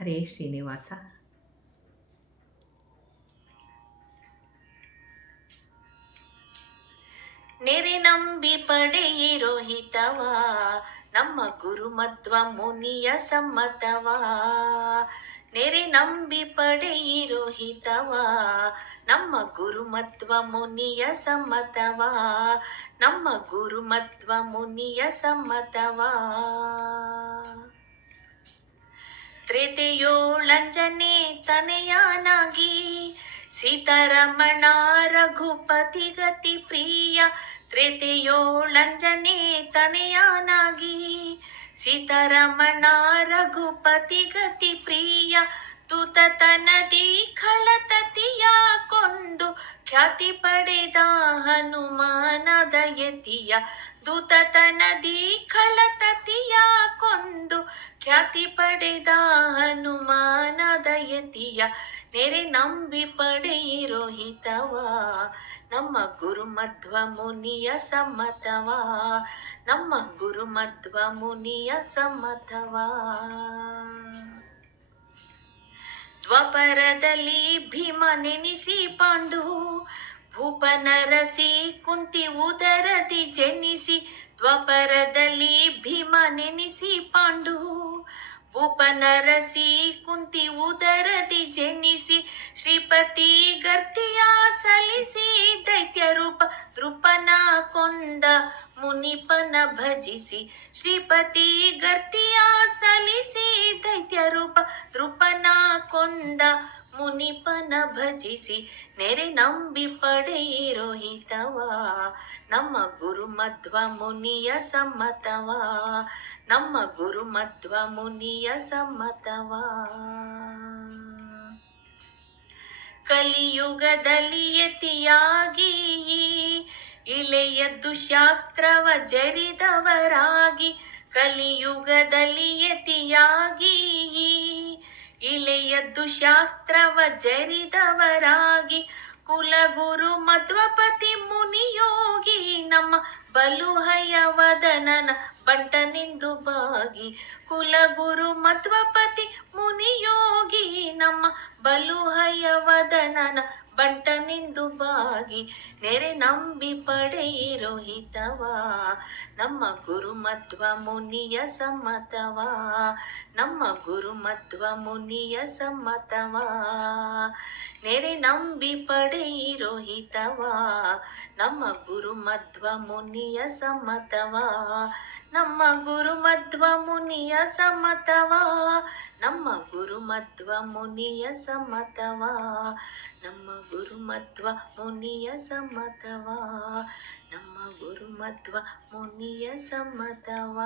ಹರೇ ಶ್ರೀನಿವಾಸ. ನೆರೆ ನಂಬಿ ಪಡೆಯಿರೋ ಹಿತವ, ನಮ್ಮ ಗುರುಮಧ್ವ ಮುನಿಯ ಸಮ್ಮತವ. ನೆರೆ ನಂಬಿ ಪಡೆಯಿರೋ ಹಿತವ, ನಮ್ಮ ಗುರುಮಧ್ವ ಮುನಿಯ ಸಮ್ಮತವ. ನಮ್ಮ ಗುರುಮಧ್ವ ಮುನಿಯ ಸಮ್ಮತವ. ತ್ರೇತೆಯೋಳಂಜನೆ ತನೆಯಾನಾಗಿ, ಸೀತಾರಮಣ ರಘುಪತಿ ಗತಿ ಪ್ರಿಯ. ತ್ರೇತೆಯೋಳಂಜನೆ ತನೆಯಾನಾಗಿ, ಸೀತಾರಮಣ ರಘುಪತಿ ಗತಿ ಪ್ರಿಯ. ತೂತತನದಿ ಖಳತತಿಯ ಕೊಂದು ಖ್ಯಾತಿ ಪಡೆದ ಹನುಮಾನದ ಯತಿಯ. ದೂತತನದಿ ಖಳತತಿಯ ಕೊಂದು ಖ್ಯಾತಿ ಪಡೆದ ಹನುಮಾನದ ಯತಿಯ. ನೆರೆ ನಂಬಿ ಪಡೆಯಿರೋ ಹಿತವ, ನಮ್ಮ ಗುರುಮಧ್ವ ಮುನಿಯ ಸಮ್ಮತವ. ನಮ್ಮ ಗುರುಮಧ್ವ ಮುನಿಯ ಸಮ್ಮತವ. ದ್ವಾಪರದಲ್ಲಿ ಭೀಮ ನೆನೆಸಿ ಪಾಂಡು, ಭೂಪನರಸಿ ಕುಂತಿ ಉದರದಿ ಜನಿಸಿ. ದ್ವಾಪರದಲ್ಲಿ ಭೀಮ ನೆನೆಸಿ ಪಾಂಡು, ಭೂಪನರಸಿ ಕುಂತಿ ಉದರದಿ ಜನಿಸಿ. ಶ್ರೀಪತಿ ಗರ್ತಿಯ ಸಲಿಸಿ ದೈತ್ಯ ರೂಪ, ದೃಪನ ಕೊಂದ ಮುನಿಪನ ಭಜಿಸಿ. ಶ್ರೀಪತಿ ಗರ್ತಿಯ ಸಲಿಸಿ ದೈತ್ಯ ರೂಪ, ದೃಪನ ಕೊಂದ ಮುನಿಪನ ಭಜಿಸಿ. ನೆರೆ ನಂಬಿ ಪಡೆಯಿರೋ ಹಿತವ, ನಮ್ಮ ಗುರುಮಧ್ವ ಮುನಿಯ ಸಮ್ಮತವ. ನಮ್ಮ ಗುರುಮಧ್ವ ಮುನಿಯ ಸಮ್ಮತವ. ಕಲಿಯುಗದಲ್ಲಿ ಯತಿಯಾಗಿ, ಇಳೆಯದ್ದು ಶಾಸ್ತ್ರವ ಜರಿದವರಾಗಿ. ಕಲಿಯುಗದಲ್ಲಿ ಯತಿಯಾಗಿ, ಇಳೆಯದ್ದು ಶಾಸ್ತ್ರವ ಜರಿದವರಾಗಿ. ಕುಲಗುರು ಮಧ್ವಪತಿ ಮುನಿಯೋಗಿ, ನಮ್ಮ ಬಲುಹಯವದನನ ಬಂಟನೆಂದು ಬಾಗಿ. ಕುಲಗುರು ಮಧ್ವಪತಿ ಮುನಿಯೋಗಿ, ನಮ್ಮ ಬಲುಹಯವದನನ ಬಂಟನೆಂದು ಬಾಗಿ. ನೆರೆ ನಂಬಿ ಪಡೆಯಿರೋ ಹಿತವ, ನಮ್ಮ ಗುರುಮಧ್ವ ಮುನಿಯ ಸಮ್ಮತವ. ನಮ್ಮ ಗುರುಮಧ್ವ ಮುನಿಯ ಸಮ್ಮತವ. ನೆರೆ ನಂಬಿ ಪಡೆಯಿರೋ ಹಿತವ, ನಮ್ಮ ಗುರುಮಧ್ವ ಮುನಿಯ ಸಮ್ಮತವ. ನಮ್ಮ ಗುರುಮಧ್ವ ಮುನಿಯ ಸಮ್ಮತವ. ನಮ್ಮ ಗುರುಮಧ್ವ ಮುನಿಯ ಸಮ್ಮತವ. ನಮ್ಮ ಗುರುಮಧ್ವ ಮುನಿಯ ಸಮ್ಮತವ. ನಮ್ಮ ಗುರುಮಧ್ವ ಮುನಿಯ ಸಮ್ಮತವ.